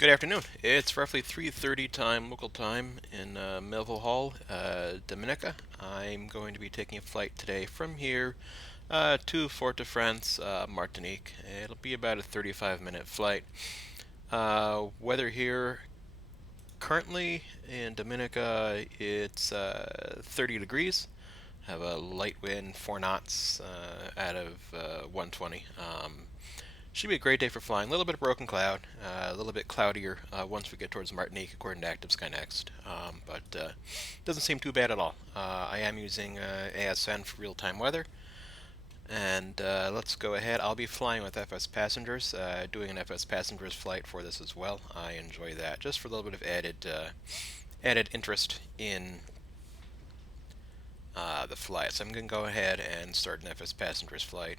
Good afternoon. It's roughly 3:30 local time in Melville Hall, Dominica. I'm going to be taking a flight today from here to Fort-de-France, Martinique. It'll be about a 35-minute flight. Weather here currently in Dominica, it's 30 degrees. Have a light wind, 4 knots out of 120. Should be a great day for flying. A little bit of broken cloud, a little bit cloudier once we get towards Martinique, according to Active Sky Next. But doesn't seem too bad at all. I am using ASN for real-time weather. And let's go ahead. I'll be flying with FSPassengers, doing an FSPassengers flight for this as well. I enjoy that, just for a little bit of added interest in the flight. So I'm going to go ahead and start an FSPassengers flight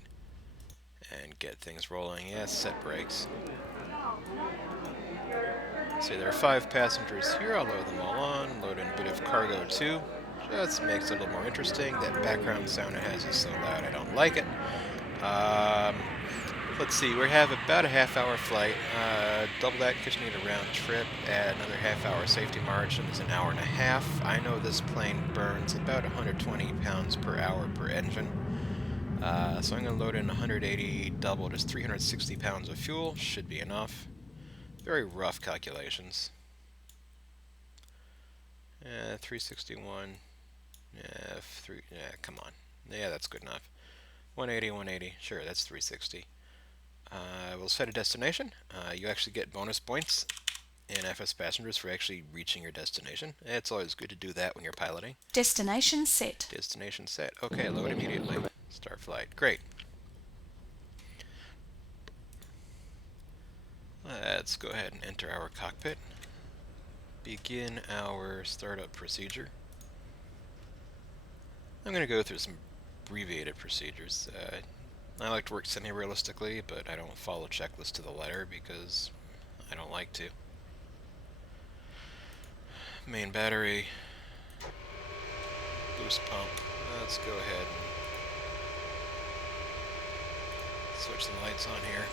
and get things rolling. Yes, set brakes. See, there are 5 passengers here. I'll load them all on. Load in a bit of cargo too. Just makes it a little more interesting. That background sound it has is so loud, I don't like it. Let's see, we have about a half-hour flight. Double that because you need a round trip. Add another half-hour safety margin is an hour and a half. I know this plane burns about 120 pounds per hour per engine. So I'm going to load in 180 double, just 360 pounds of fuel. Should be enough. Very rough calculations. 361. Come on. Yeah, that's good enough. 180, 180. Sure, that's 360. We'll set a destination. You actually get bonus points in FSPassengers for actually reaching your destination. It's always good to do that when you're piloting. Destination set. Destination set. Okay, load immediately. Start flight. Great. Let's go ahead and enter our cockpit. Begin our startup procedure. I'm going to go through some abbreviated procedures. I like to work semi-realistically, but I don't follow checklists to the letter because I don't like to. Main battery. Boost pump. Let's go ahead and switch the lights on here.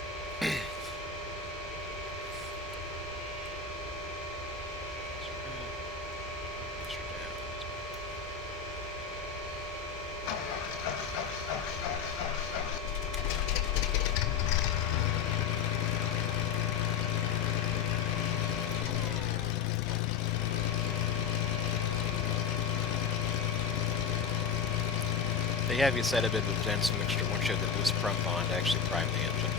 They have you set a bit of advanced mixture once you have the boost pump on to actually prime the engine.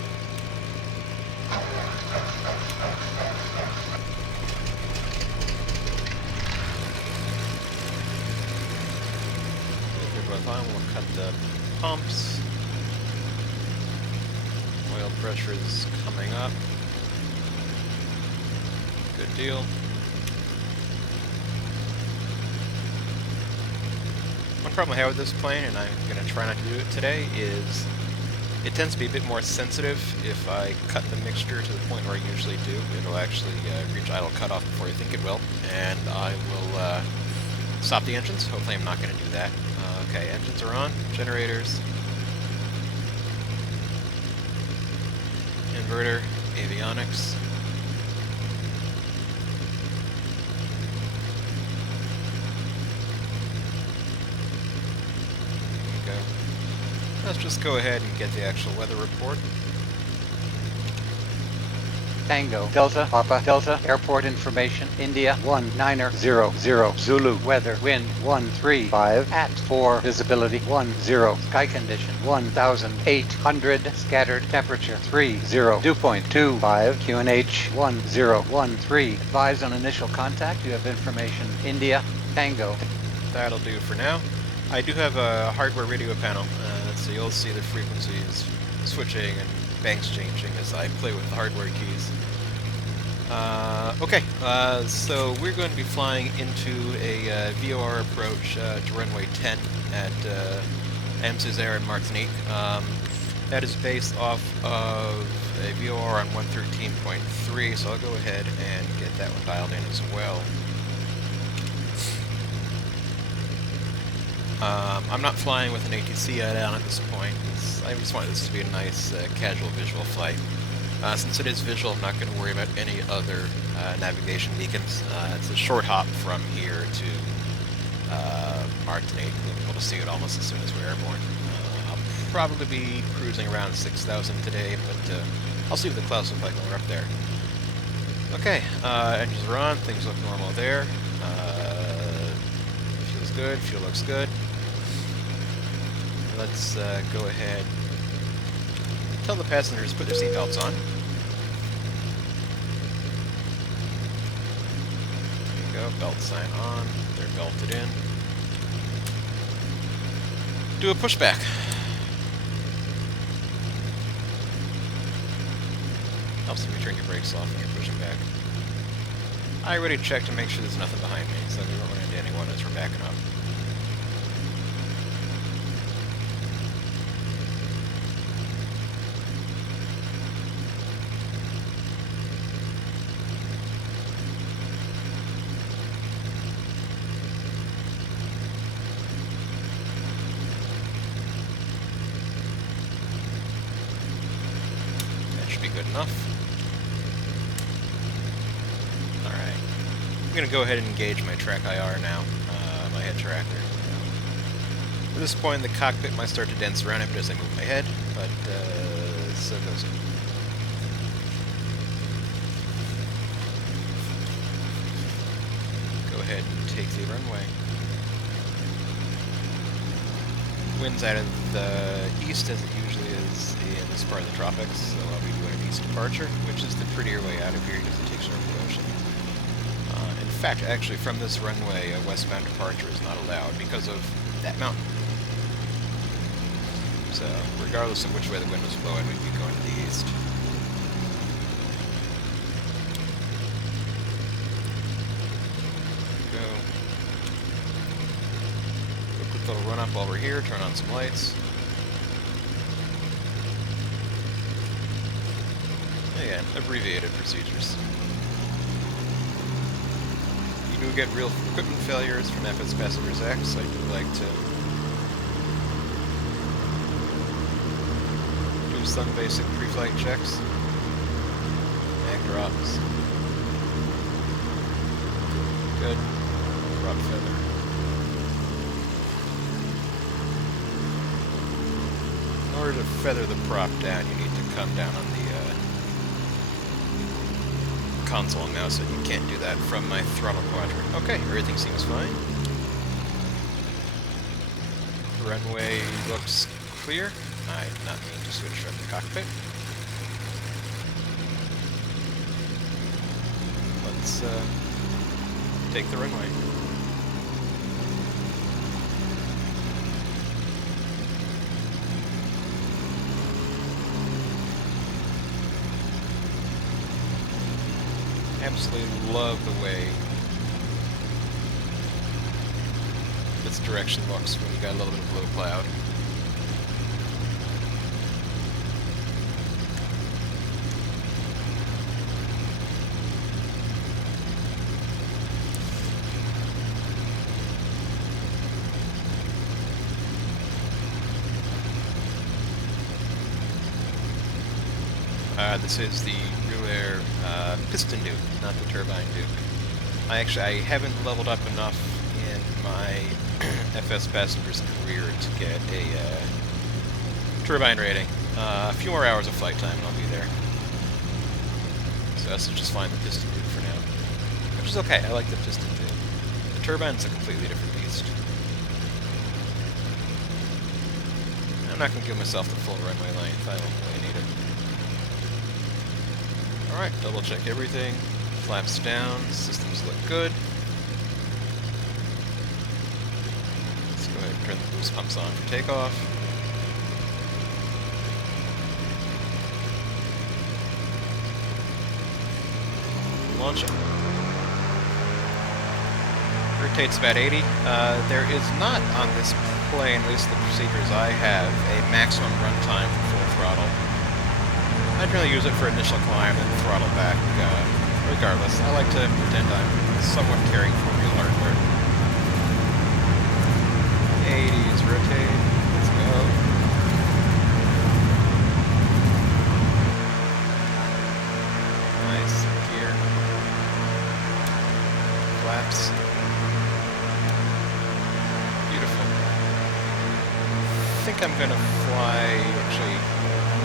We'll cut the pumps. Oil pressure is coming up. Good deal. One problem I have with this plane, and I'm going to try not to do it today, is it tends to be a bit more sensitive. If I cut the mixture to the point where I usually do, it'll actually reach idle cutoff before you think it will, and I will stop the engines. Hopefully I'm not going to do that. Okay, engines are on. Generators. Inverter. Avionics. Let's just go ahead and get the actual weather report. Tango, Delta, Papa, Delta, airport information, India, 1900, Zulu, weather, wind, 135, at 4, visibility, 10, sky condition, 1800, scattered, temperature, 30, dew point, 25, QNH, 1013, advise on initial contact, you have information, India, Tango. That'll do for now. I do have a hardware radio panel, so you'll see the frequencies switching and banks changing as I play with the hardware keys. So we're going to be flying into a VOR approach to runway 10 at M. Césaire in Martinique. That is based off of a VOR on 113.3, so I'll go ahead and get that one dialed in as well. I'm not flying with an ATC on at this point. I just want this to be a nice casual visual flight. Since it is visual, I'm not going to worry about any other navigation beacons. It's a short hop from here to Martinique. We'll be able to see it almost as soon as we're airborne. I'll probably be cruising around 6,000 today, but I'll see what the clouds look like when we're up there. Okay, engines are on, things look normal there. Feels good, fuel looks good. Let's go ahead. Tell the passengers to put their seatbelts on. There you go, belt sign on, they're belted in. Do a pushback. Helps if you turn your brakes off when you're pushing back. I already checked to make sure there's nothing behind me, so we won't run into anyone as we're backing up. Be good enough. Alright. I'm going to go ahead and engage my track IR now, my head tracker. At this point, the cockpit might start to dance around a bit as I move my head, but so goes it. Go ahead and take the runway. Wind's out of the east, as it usually is in this part of the tropics, so I'll be doing an east departure, which is the prettier way out of here because it takes you over the ocean. In fact, actually, from this runway, a westbound departure is not allowed because of that mountain. So, regardless of which way the wind was blowing, we'd be going to the east. Little run up while we're here, turn on some lights. Again, abbreviated procedures. You do get real equipment failures from FSPassengers X. I do like to do some basic pre-flight checks. Mag drops. Good. Drop feather. In order to feather the prop down, you need to come down on the console and mouse, and you can't do that from my throttle quadrant. Okay, everything seems fine. The runway looks clear. I did not mean to switch from the cockpit. Let's take the runway. Absolutely love the way this direction looks when you got a little bit of low cloud. This is the RealAir Piston Duke, not the Turbine Duke. I haven't leveled up enough in my FSPassengers career to get a turbine rating. A few more hours of flight time and I'll be there. So this is just fine the Piston Duke for now. Which is okay, I like the Piston Duke. The turbine's a completely different beast. I'm not going to give myself the full runway length, I don't really need it. Alright, double check everything. Flaps down, systems look good. Let's go ahead and turn the boost pumps on for takeoff. Launching. Rotates about 80. There is not on this plane, at least the procedures I have, a maximum runtime for full throttle. I generally use it for initial climb and throttle back. Regardless, I like to pretend I'm somewhat caring for real hardware. 80s, rotate, let's go. flaps. Beautiful. I think I'm gonna fly actually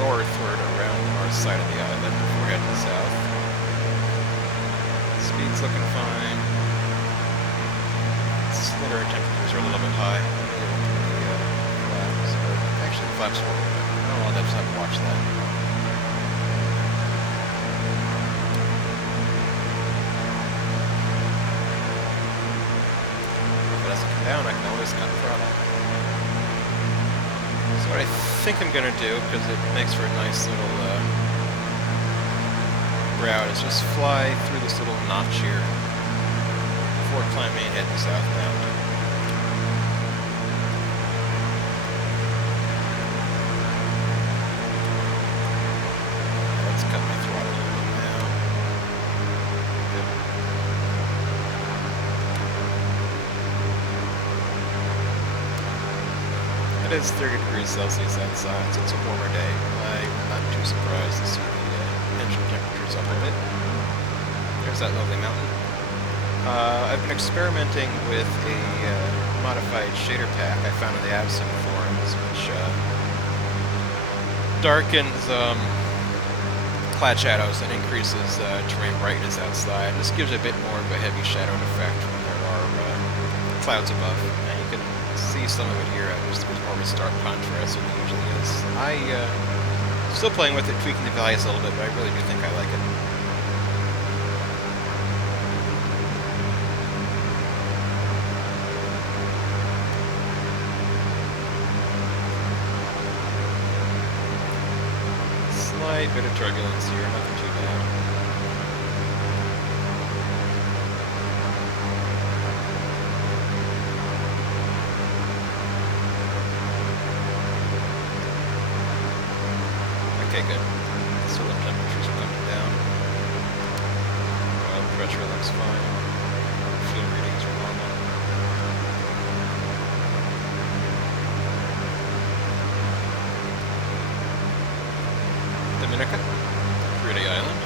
northward around the north side of the island before heading south. Speed's looking fine. Slither temperatures are a little bit high. Flaps, but actually the flaps were open. Oh, I'll just have to watch that. If it doesn't come down, I can always cut the throttle. So what I think I'm going to do, because it makes for a nice little route, is just fly through this little notch here before climbing heading southbound. Let's cut my throttle a little bit now. Good. It is 30 degrees Celsius outside, so it's a warmer day. I'm not too surprised to see the engine temperatures up a bit. There's that lovely mountain. I've been experimenting with a modified shader pack I found in the Absent forums, which darkens cloud shadows and increases terrain brightness outside. This gives a bit more of a heavy shadowed effect when there are clouds above. And you can see some of it here. There's more of a stark contrast than there usually is. Still playing with it, tweaking the values a little bit, but I really do think I like it. Slight bit of turbulence here, nothing too bad. Okay, good. So the temperatures are coming down. Oil pressure looks fine. Fuel readings are normal. Dominica, pretty island.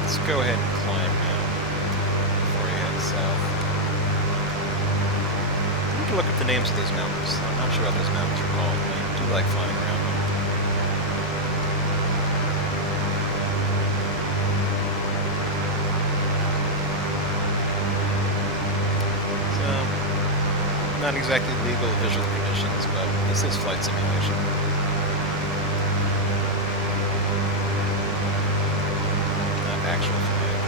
Let's go ahead and climb now before we head south. I need to look up the names of these mountains. I'm not sure what those mountains are called, but I do like flying around them. So, not exactly legal visual conditions, but this is flight simulation. Actual flight.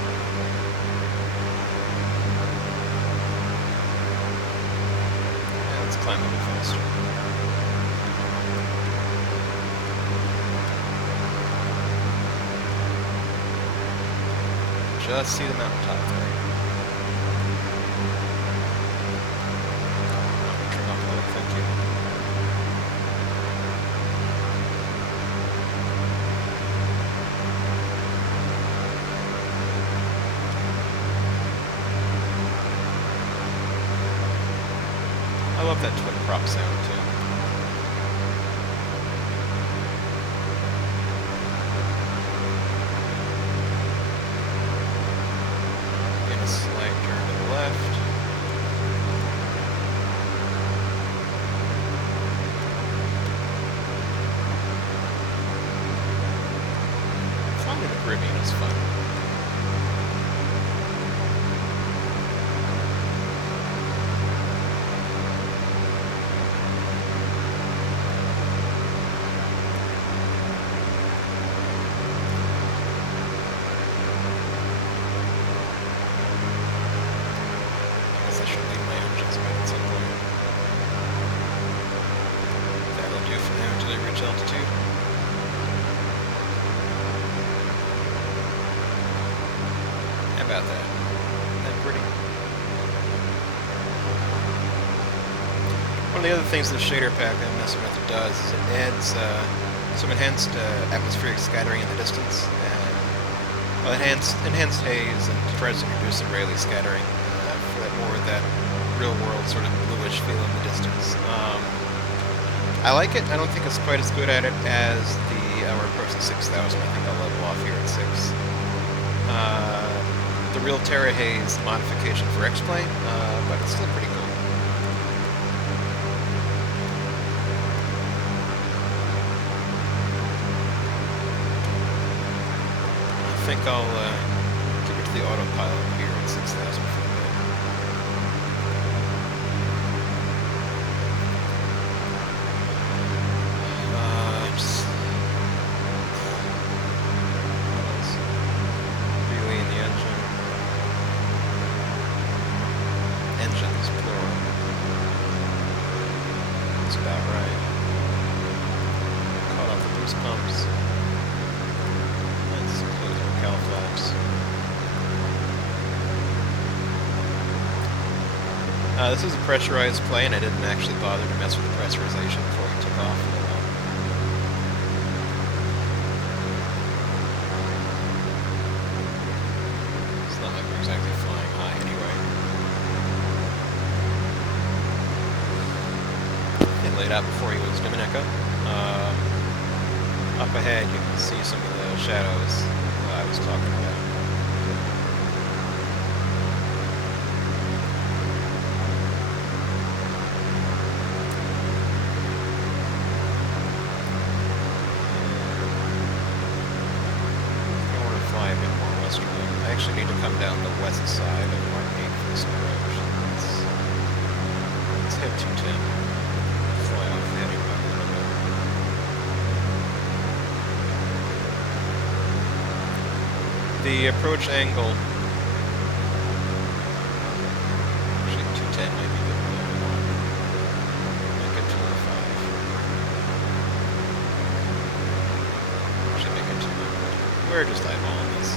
Yeah, let's climb a little faster. Just see the mountaintop there. Trim up a little, thank you. I love that twin prop sound too. Again, a slight turn to the left. Flying in the Caribbean is fun. I should leave my engines back at some point. That'll do for now until I reach altitude. How about that? Isn't that pretty? One of the the other things the shader pack I'm messing with does is it adds some enhanced atmospheric scattering in the distance, and well, enhanced haze, and tries to introduce some Rayleigh scattering for that more of that real-world sort of bluish feel in the distance. I like it. I don't think it's quite as good at it as we're approaching 6,000. I think I'll level off here at 6. The real Terra Haze modification for X-Plane, but it's still pretty cool. I think I'll keep it to the autopilot here at 6,000 for a bit. Relaying the engine. Engines, plural. That's about right. Caught off the boost pumps. Let's close our cowl flaps. This is a pressurized plane. I didn't actually bother to mess with the pressurization before we took off. It's not like we're exactly flying high anyway. It laid out before he was Dominica. Up ahead you can see some of the shadows I was talking about. A bit more westerly. I actually need to come down the west side of Martinique for this approach. Let's head 210. Fly off the heading by a little bit. The approach angle. Actually, 210 might be good. Make it 205. Actually, make it 200. We're just eyeballing this.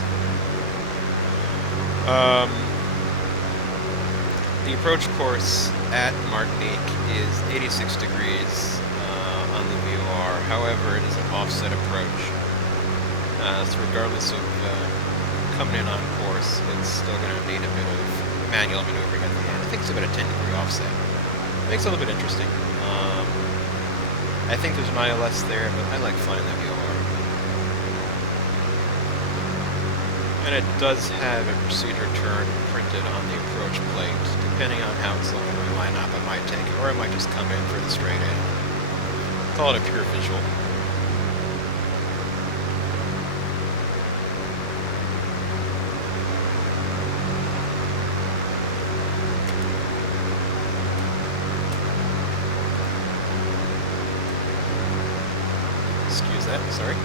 The approach course at Martinique is 86 degrees on the VOR. However, it is an offset approach. So regardless of coming in on course, it's still going to need a bit of manual maneuvering at the end. I think it's about a 10-degree offset. Makes it a little bit interesting. I think there's an ILS there, but I like flying the VOR. And it does have a procedure turn printed on the approach plate. Depending on how it's looking in my lineup, I might take it, or I might just come in for the straight in. Call it a pure visual. Excuse that, sorry.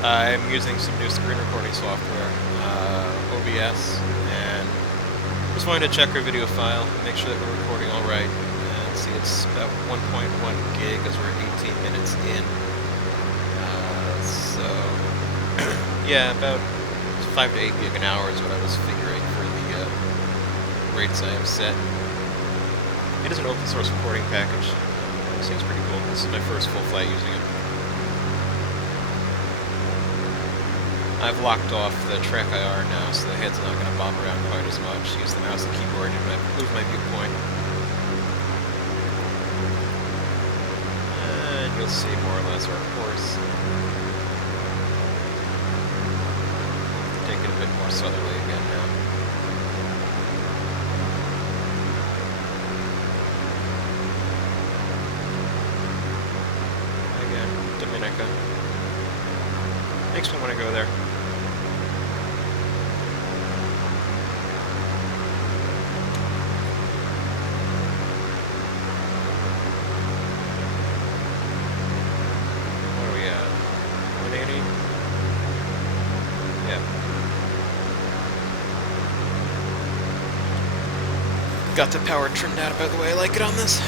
I'm using some new screen recording software, OBS, and just wanted to check our video file, make sure that we're recording all right. And see, it's about 1.1 gig as we're 18 minutes in. So, yeah, about 5 to 8 gig an hour is what I was figuring for the rates I have set. It is an open source recording package. It seems pretty cool. This is my first full flight using it. I've locked off the track IR now, so the head's not going to bob around quite as much. Use the mouse and keyboard to move my viewpoint. And you'll see more or less our course. Take it a bit more southerly again now. Again, Dominica. Makes me want to go there. What are we at? 180? Got the power trimmed out about the way I like it on this.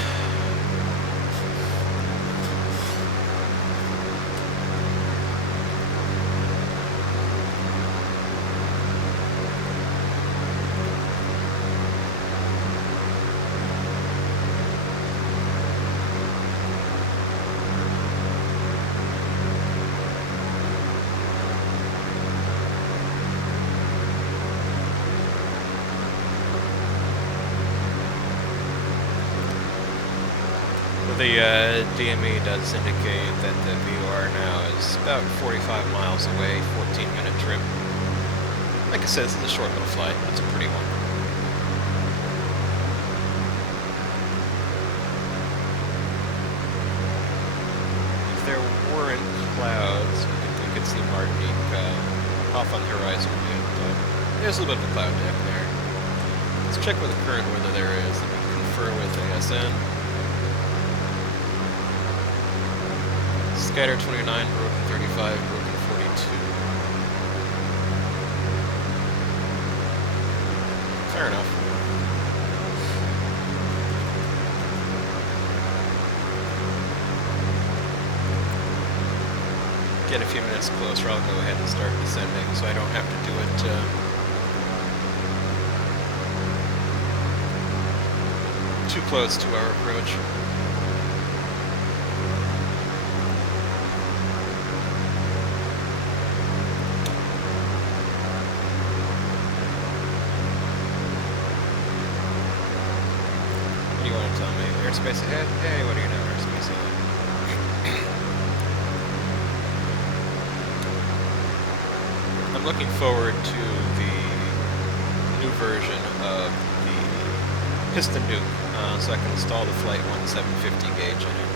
The DME does indicate that the VOR now is about 45 miles away, 14-minute trip. Like I said, this is a short little flight, but it's a pretty one. If there weren't clouds, we could see Martinique off on the horizon a bit, but there's a little bit of a cloud deck there. Let's check what the current weather there is. Let me confer with ASN. Scatter 29, broken 35, broken 42. Fair enough. Get a few minutes closer, I'll go ahead and start descending so I don't have to do it too close to our approach. Airspace ahead? Hey, what do you know? Airspace ahead. I'm looking forward to the new version of the Piston Duke, so I can install the Flight 1750 gauge in it.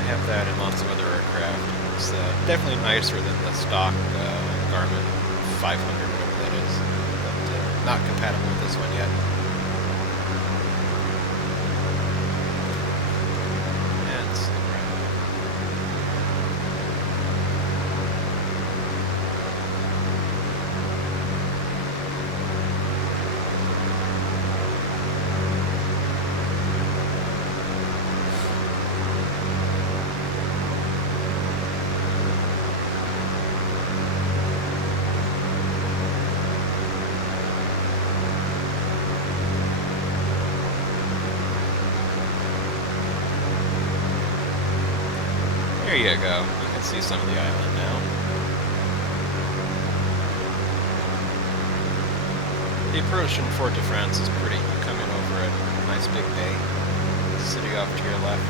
I have that in lots of other aircraft. It's definitely nicer than the stock Garmin 500, whatever that is, but not compatible with this one yet. There you go. You can see some of the island now. The approach from Fort de France is pretty. You come in over a nice big bay. City off to your left.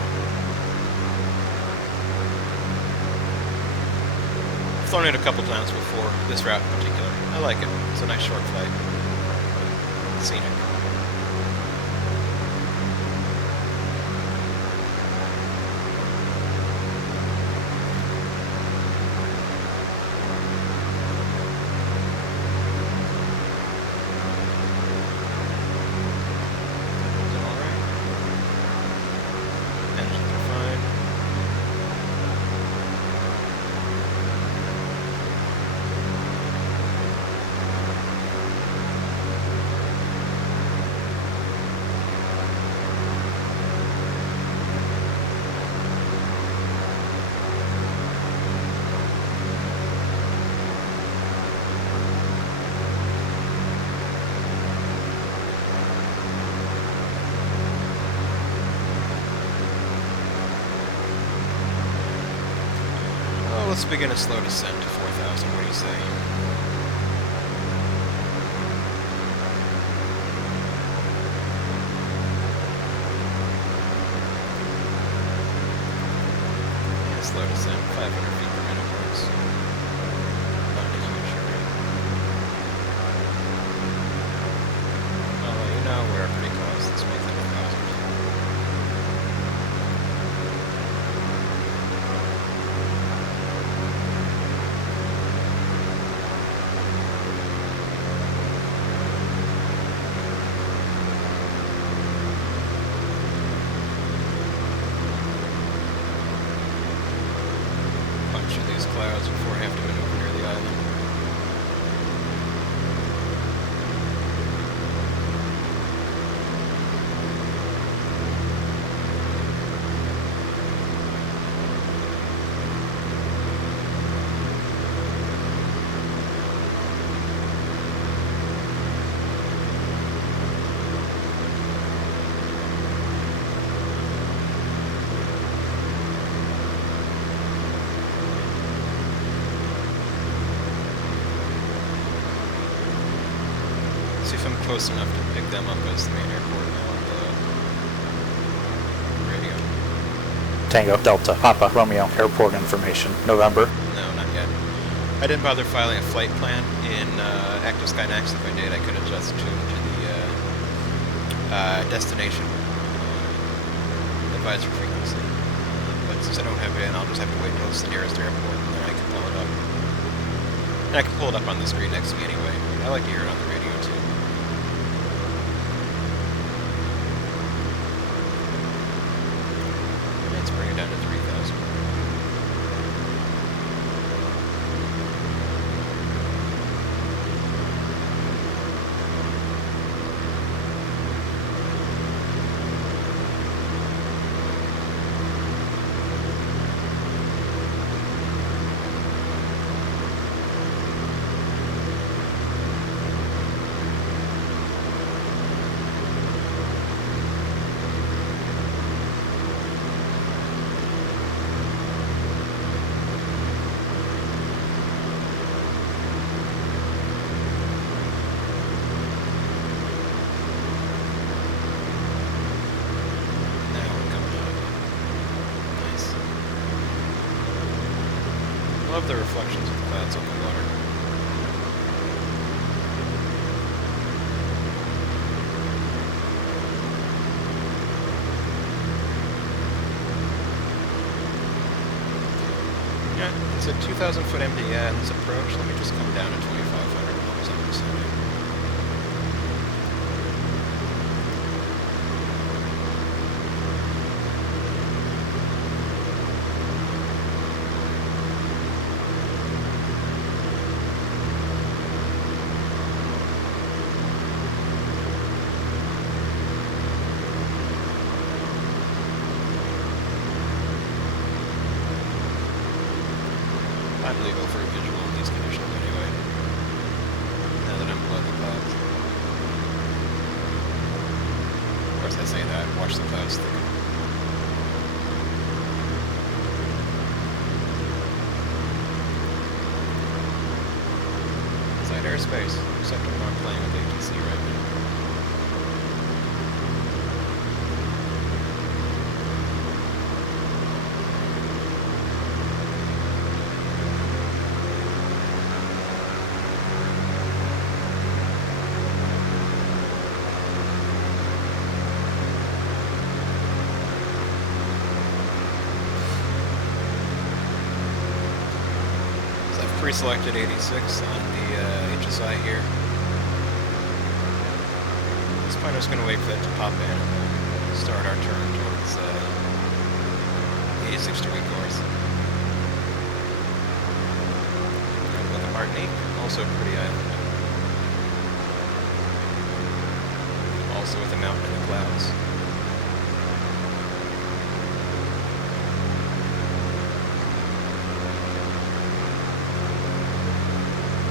I've flown it a couple times before, this route in particular. I like it. It's a nice short flight. Scenic. Let's begin a slow descent to 4,000. What do you say? Yeah, slow descent, 500 feet per minute works. Not a huge hurry. Oh, you know we're pretty close. Let's make that 1,000. See if I'm close enough to pick them up as the main airport now on the radio. Tango, Delta, Papa, Romeo, airport information, November. No, not yet. I didn't bother filing a flight plan in Active Skynax. If I did, I could have just tuned to the destination advisory frequency. But since I don't have it in, I'll just have to wait until it's the nearest airport, and then I can pull it up. And I can pull it up on the screen next to me anyway. I like to hear it on the radio too. Let's bring it down to 3,000. I love the reflections of the clouds on the water. Yeah, it's a 2,000 foot MDA in this approach. Let me just come down to 2,500 miles on this side. I'd really go for a visual in these conditions anyway, now that I'm below the clouds. Of course I say that, watch the clouds thicken. Inside airspace, except I'm not playing with ATC right now. Pre-selected 86 on the HSI here. At this point I was going to wait for that to pop in and start our turn towards 86 degree course. And look at Martinique, also a pretty island. Also with a mountain in the clouds.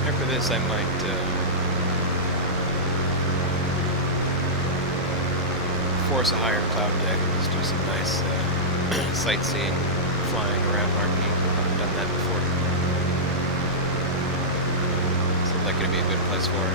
After this, I might force a higher cloud deck and just do some nice sightseeing, flying around Martinique. I've done that before. Seems like it'd be a good place for it.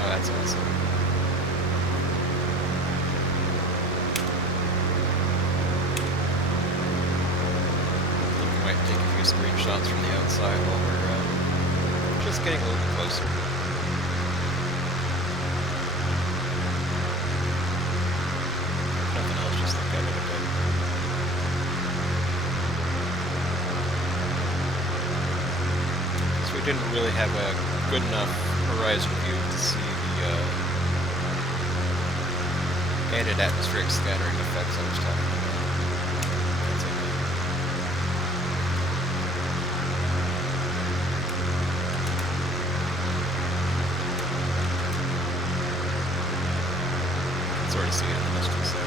That's awesome. We might take a few screenshots from the outside while we're just getting a little bit closer. didn't really have a good enough horizon view to see the added atmospheric scattering effects I was talking about. That's okay. You can sort of see it in the distance there.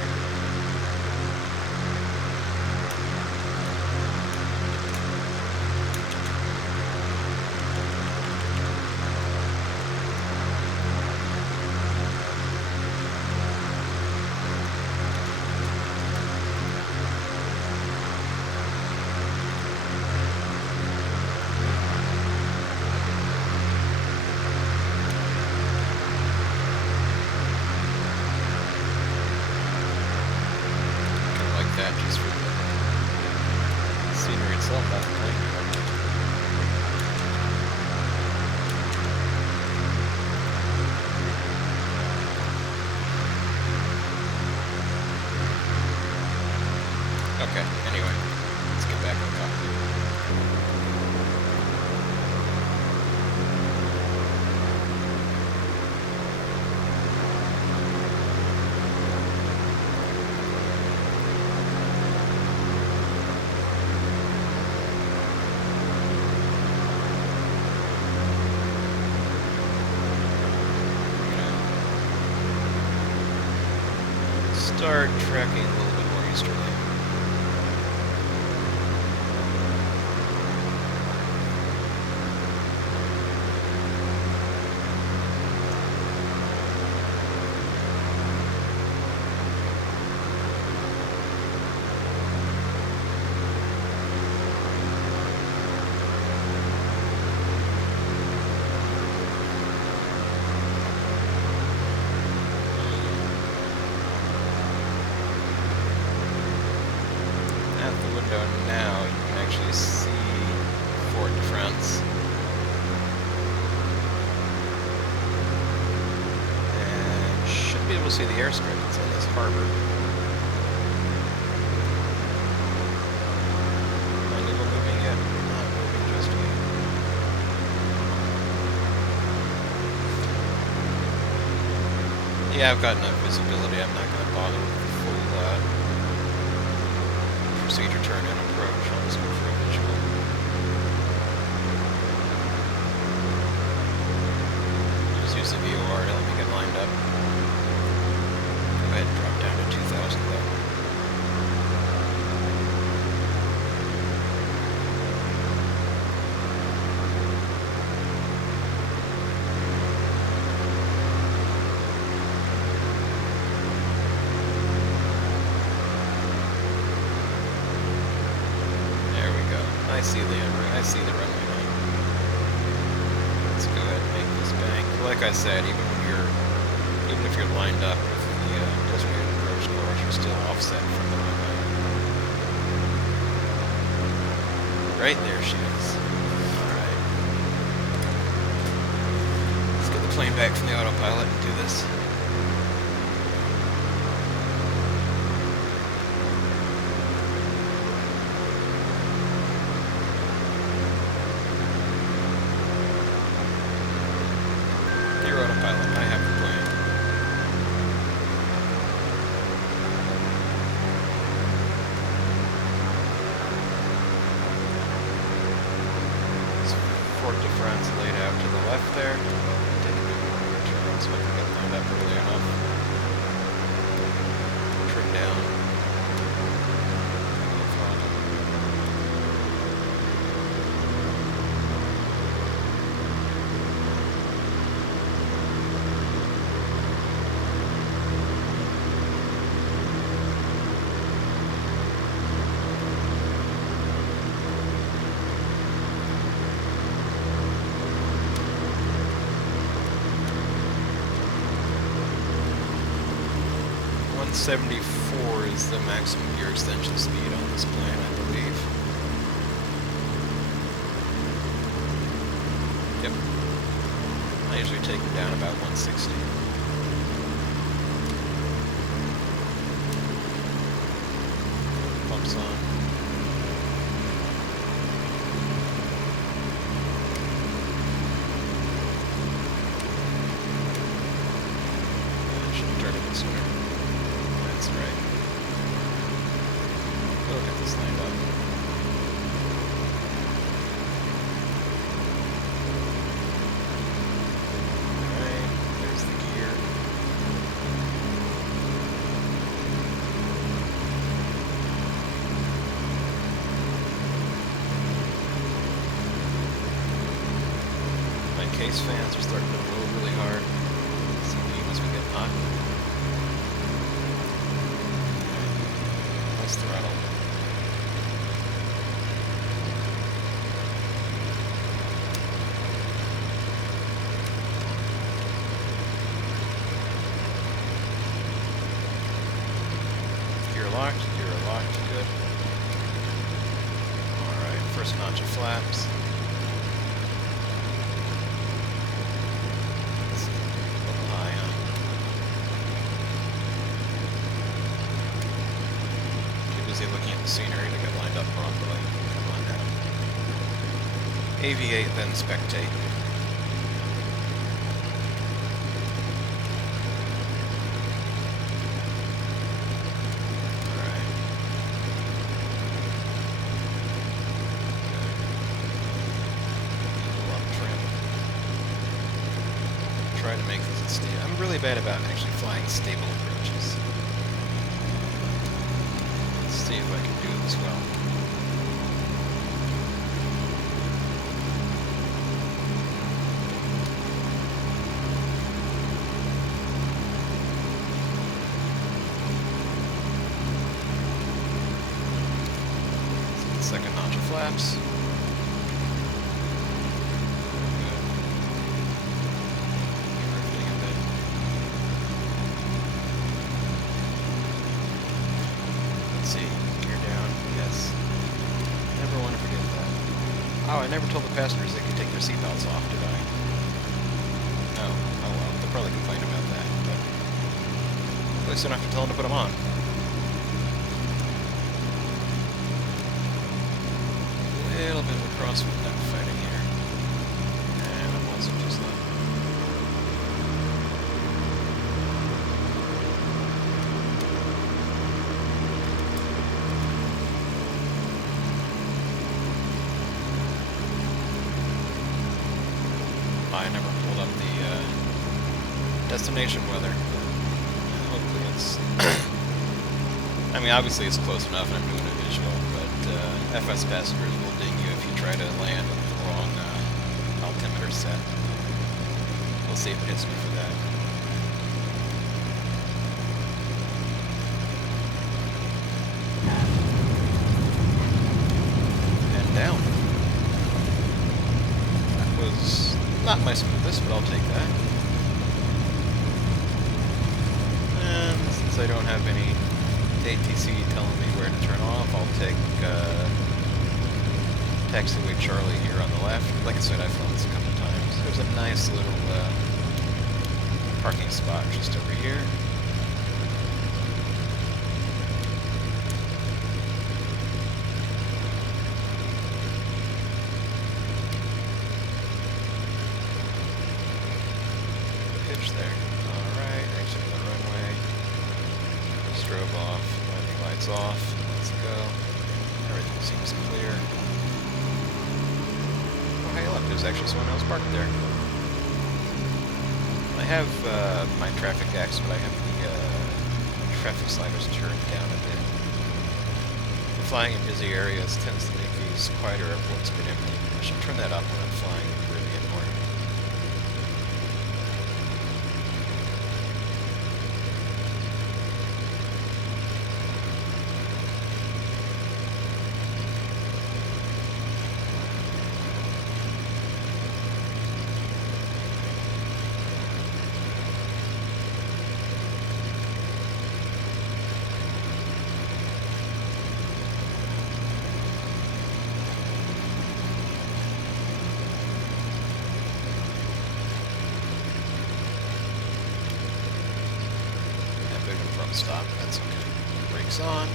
That just for the scenery itself, not the plane. Okay, anyway, let's get back in the cockpit. Start tracking a little bit more easterly. Now you can actually see Fort de France. And should be able to see the airstrip that's in this harbor. A little moving yet, not moving just yet. Yeah, I've got enough visibility. I'm not going to bother with the full procedure turn and approach. I'll just go for a visual. Just use the VOR to let me get lined up. Go ahead and drop down to 2,000 though. I see the runway line. Let's go ahead and make this bank. Like I said, even if you're lined up with the designated approach course, you're still offset from the runway. Right there she is. Alright. Let's get the plane back from the autopilot and do this. Autopilot, I have the plane. So Fort de France laid out to the left there. Take a bit more of a turn so I can get lined up early enough. Trim down. .74 is the maximum gear extension speed on this plane, I believe. Yep. I usually take them down about 160. Pumps on. case fans are starting to blow really hard. CPU must be getting hot. Nice throttle. Gear locked, good. Alright, first notch of flaps. It's a little high, huh? Too busy looking at the scenery to get lined up properly. Come on now. Aviate, then spectate. Try to make this stable. I'm really bad about actually flying stable approaches. Let's see if I can do this well. Second notch of flaps. Oh, I never told the passengers they could take their seatbelts off, did I? No. Oh well, they'll probably complain about that, but at least I don't have to tell them to put them on. A little bit of a crosswind I'm fighting here. And I'm also just that. I never pulled up the destination weather. Hopefully it's... I mean, obviously it's close enough and I'm doing a visual, but FSPassengers will ding you if you try to land with the wrong altimeter set. We'll see if it hits me for that. And down. That was... not my smoothest, but I'll take that. And since I don't have any ATC telling me where to turn off, I'll take taxiway Charlie here on the left. Like I said, I've flown this a couple times. There's a nice little parking spot just over here. There. Alright, exit the runway. Strobe off, landing lights off. Let's go. Everything seems clear. Oh, hey, look, there's actually someone else parked there. I have my traffic axe, but I have the traffic sliders turned down a bit. Flying in busy areas tends to make these quieter airports a bit empty. I should turn that up when I'm flying in the Caribbean more. Stop, that's okay. Brakes on.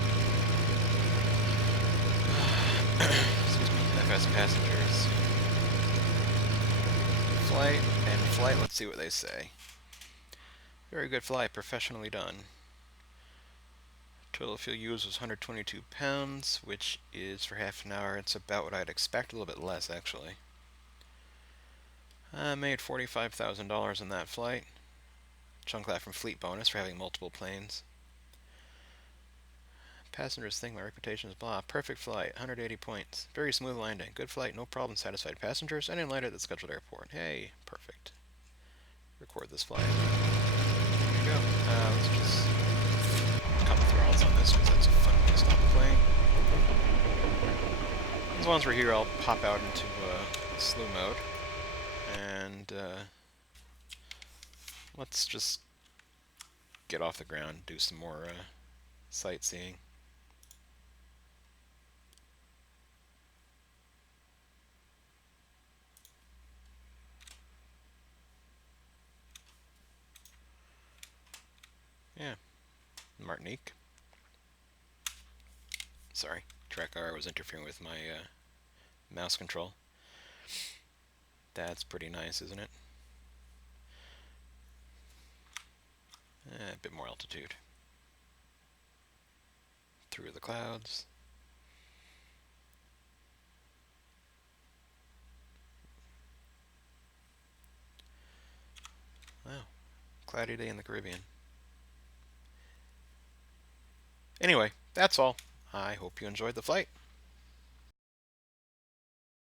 Excuse me, FSPassengers. Flight and flight, let's see what they say. Very good flight, professionally done. Total fuel used was 122 pounds, which is for half an hour. It's about what I'd expect, a little bit less actually. I made $45,000 in that flight. Chunk that from fleet bonus for having multiple planes. Passengers think my reputation is blah. Perfect flight, 180 points. Very smooth landing. Good flight, no problem. Satisfied passengers. I didn't land at the scheduled airport. Hey, perfect. Record this flight. There you go. Let's just cut the throttles on this because that's a fun way to stop the plane. As long as we're here, I'll pop out into slew mode. And let's just get off the ground, do some more sightseeing. Yeah, Martinique. Sorry, track R was interfering with my mouse control. That's pretty nice, isn't it? A bit more altitude. Through the clouds. Wow, cloudy day in the Caribbean. Anyway, that's all. I hope you enjoyed the flight.